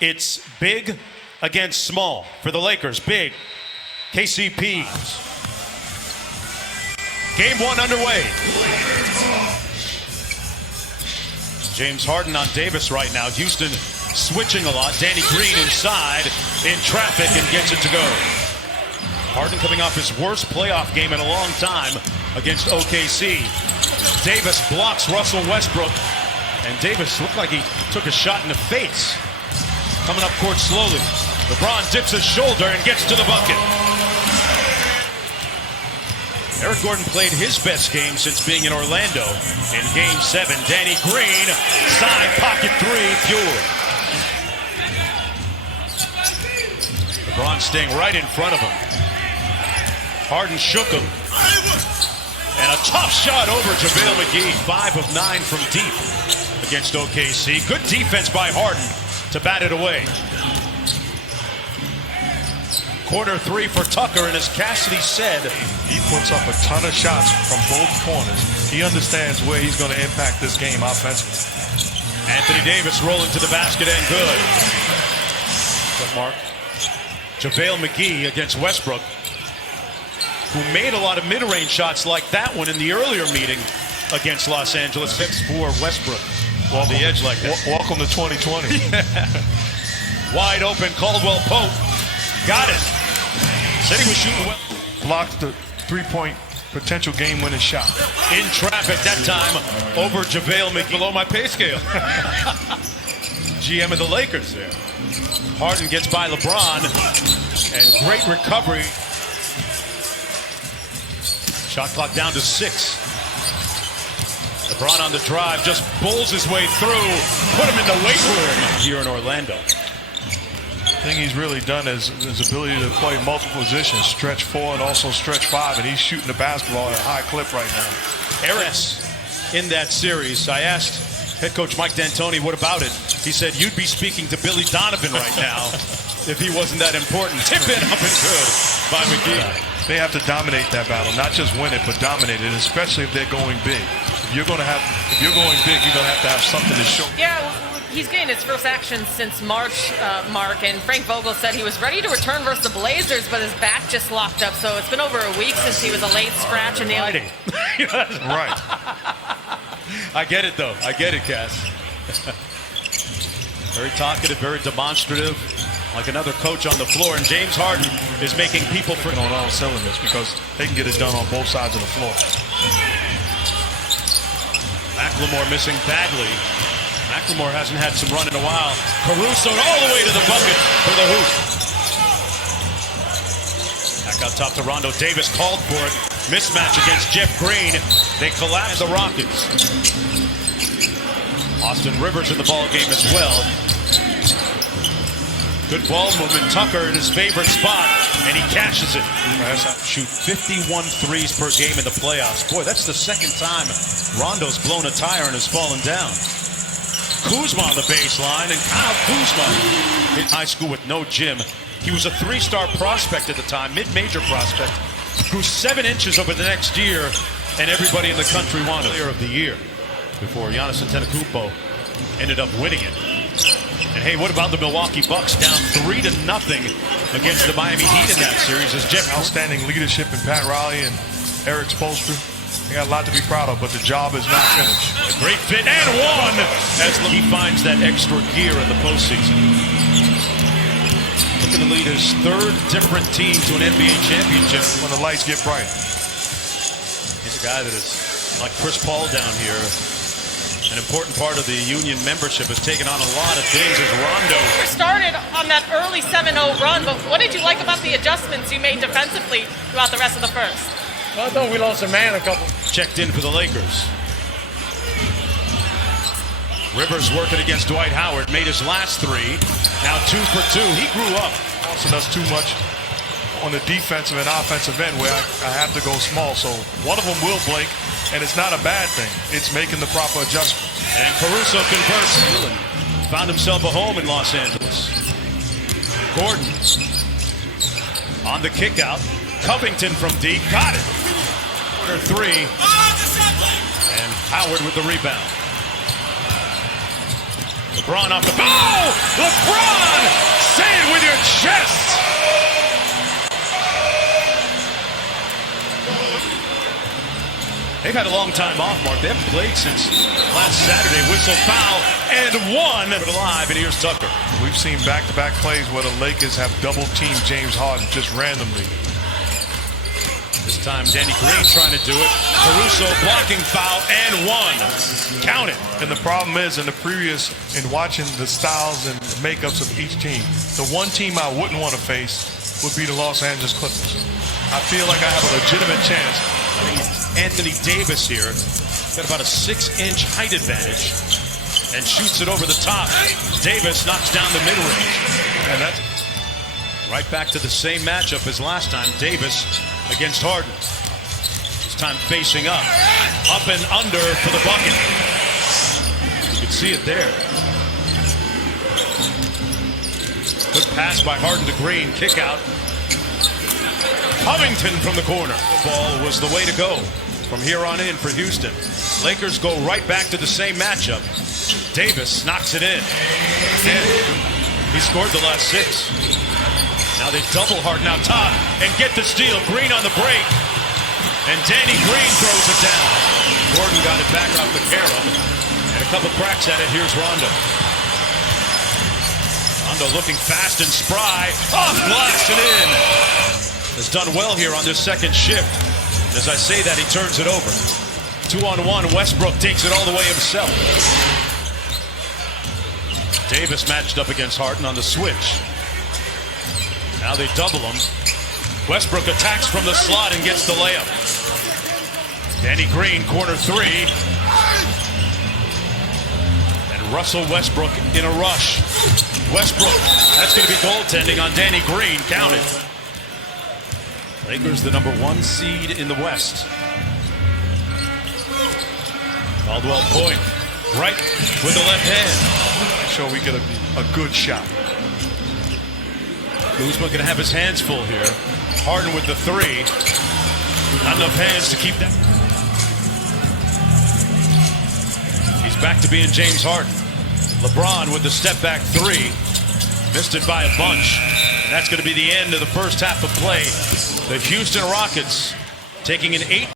It's big against small for the Lakers. Big. KCP. Game one underway. James Harden on Davis right now. Houston switching a lot. Danny Green inside in traffic and gets it to go. Harden coming off his worst playoff game in a long time against OKC. Davis blocks Russell Westbrook. And Davis looked like he took a shot in the face. Coming up court slowly. LeBron dips his shoulder and gets to the bucket. Eric Gordon played his best game since being in Orlando. In Game 7, Danny Green, side pocket three, pure. LeBron staying right in front of him. Harden shook him. And a tough shot over JaVale McGee. 5 of 9 from deep against OKC. Good defense by Harden to bat it away. Corner three for Tucker, and as Cassidy said, he puts up a ton of shots from both corners. He understands where he's going to impact this game offensively. Anthony Davis rolling to the basket and good. But Mark, JaVale McGee against Westbrook, who made a lot of mid-range shots like that one in the earlier meeting against Los Angeles. Picks for Westbrook on the edge like that. Welcome to 2020. Wide open, Caldwell Pope. Got it. Said he was shooting well. Blocked the three-point potential game-winning shot. In traffic that time over JaVale McGee. Below my pay scale. GM of the Lakers there. Harden gets by LeBron. And great recovery. Shot clock down to 6. LeBron on the drive, just bowls his way through. Put him in the weight room here in Orlando. The thing he's really done is his ability to play multiple positions, stretch 4 and also stretch 5, and he's shooting the basketball at a high clip right now. Eris in that series. I asked head coach Mike D'Antoni, what about it? He said, you'd be speaking to Billy Donovan right now if he wasn't that important. Tip it up and good by McGee. They have to dominate that battle, not just win it, but dominate it, especially if they're going big. If you're going big, you're going to have something to show. Yeah. He's getting his first action since March, Mark, and Frank Vogel said he was ready to return versus the Blazers, but his back just locked up. So it's been over a week since he was a late scratch and Friday. Right. I get it, though. I get it, Cass. Very talkative, very demonstrative, like another coach on the floor. And James Harden is making people for on all cylinders because they can get it done on both sides of the floor. McLemore missing badly. McLemore hasn't had some run in a while. Caruso all the way to the bucket for the hoop. Back out top to Rondo. Davis called for it. Mismatch against Jeff Green. They collapse the Rockets. Austin Rivers in the ball game as well. Good ball movement. Tucker in his favorite spot, and he cashes it. Shoot 51 threes per game in the playoffs. Boy, that's the second time Rondo's blown a tire and has fallen down. Kuzma on the baseline, and Kyle Kuzma in high school with no gym. He was a 3-star prospect at the time, mid-major prospect. Grew 7 inches over the next year, and everybody in the country wanted Player of the Year before Giannis Antetokounmpo ended up winning it. And hey, what about the Milwaukee Bucks down 3-0 against the Miami Heat in that series? As Jeff outstanding leadership in Pat Riley and Eric Spoelstra. They got a lot to be proud of, but the job is not finished. A great fit and one as he finds that extra gear in the postseason. Looking to lead his 3rd different team to an NBA championship. When the lights get bright. He's a guy that is like Chris Paul down here. An important part of the Union membership has taken on a lot of things as Rondo. Started on that early 7-0 run, but what did you like about the adjustments you made defensively throughout the rest of the first? I thought we lost a man a couple. Checked in for the Lakers. Rivers working against Dwight Howard. Made his last 3. Now 2 for 2. He grew up. Costing us too much on the defensive and offensive end where I have to go small. So one of them will blink, and it's not a bad thing. It's making the proper adjustment. And Caruso converts. Found himself a home in Los Angeles. Gordon on the kick out. Covington from deep. Got it. Corner 3. And Howard with the rebound. LeBron off the ball. LeBron chest. They've had a long time off, Mark. They haven't played since last Saturday. Whistle, foul, and one. But alive, and here's Tucker. We've seen back-to-back plays where the Lakers have double-teamed James Harden just randomly. This time, Danny Green trying to do it. Caruso blocking foul, and one. Count it. And the problem is, in watching the styles and makeups of each team, the one team I wouldn't want to face would be the Los Angeles Clippers. I feel like I have a legitimate chance. Anthony Davis here, got about a 6-inch height advantage, and shoots it over the top. Davis knocks down the mid-range, and that's right back to the same matchup as last time. Davis against Harden. This time facing up and under for the bucket. You can see it there. Good pass by Harden to Green, kick out. Covington from the corner. Ball was the way to go from here on in for Houston. Lakers go right back to the same matchup. Davis knocks it in. He scored the last 6. Now they double Harden out top and get the steal. Green on the break. And Danny Green throws it down. Gordon got it back off the carom. And a couple cracks at it. Here's Rondo. Rondo looking fast and spry. Off glass and in. Has done well here on this second shift. As I say that, he turns it over. 2-on-1, Westbrook takes it all the way himself. Davis matched up against Harden on the switch. Now they double him. Westbrook attacks from the slot and gets the layup. Danny Green, corner 3. And Russell Westbrook in a rush. Westbrook, that's going to be goaltending on Danny Green, counted. Lakers the number 1 seed in the West. Caldwell Point, right with the left hand. Make sure we get a good shot. Kuzma going to have his hands full here. Harden with the 3. Not enough hands to keep that. He's back to being James Harden. LeBron with the step back 3. Missed it by a bunch. And that's going to be the end of the first half of play. The Houston Rockets taking an 8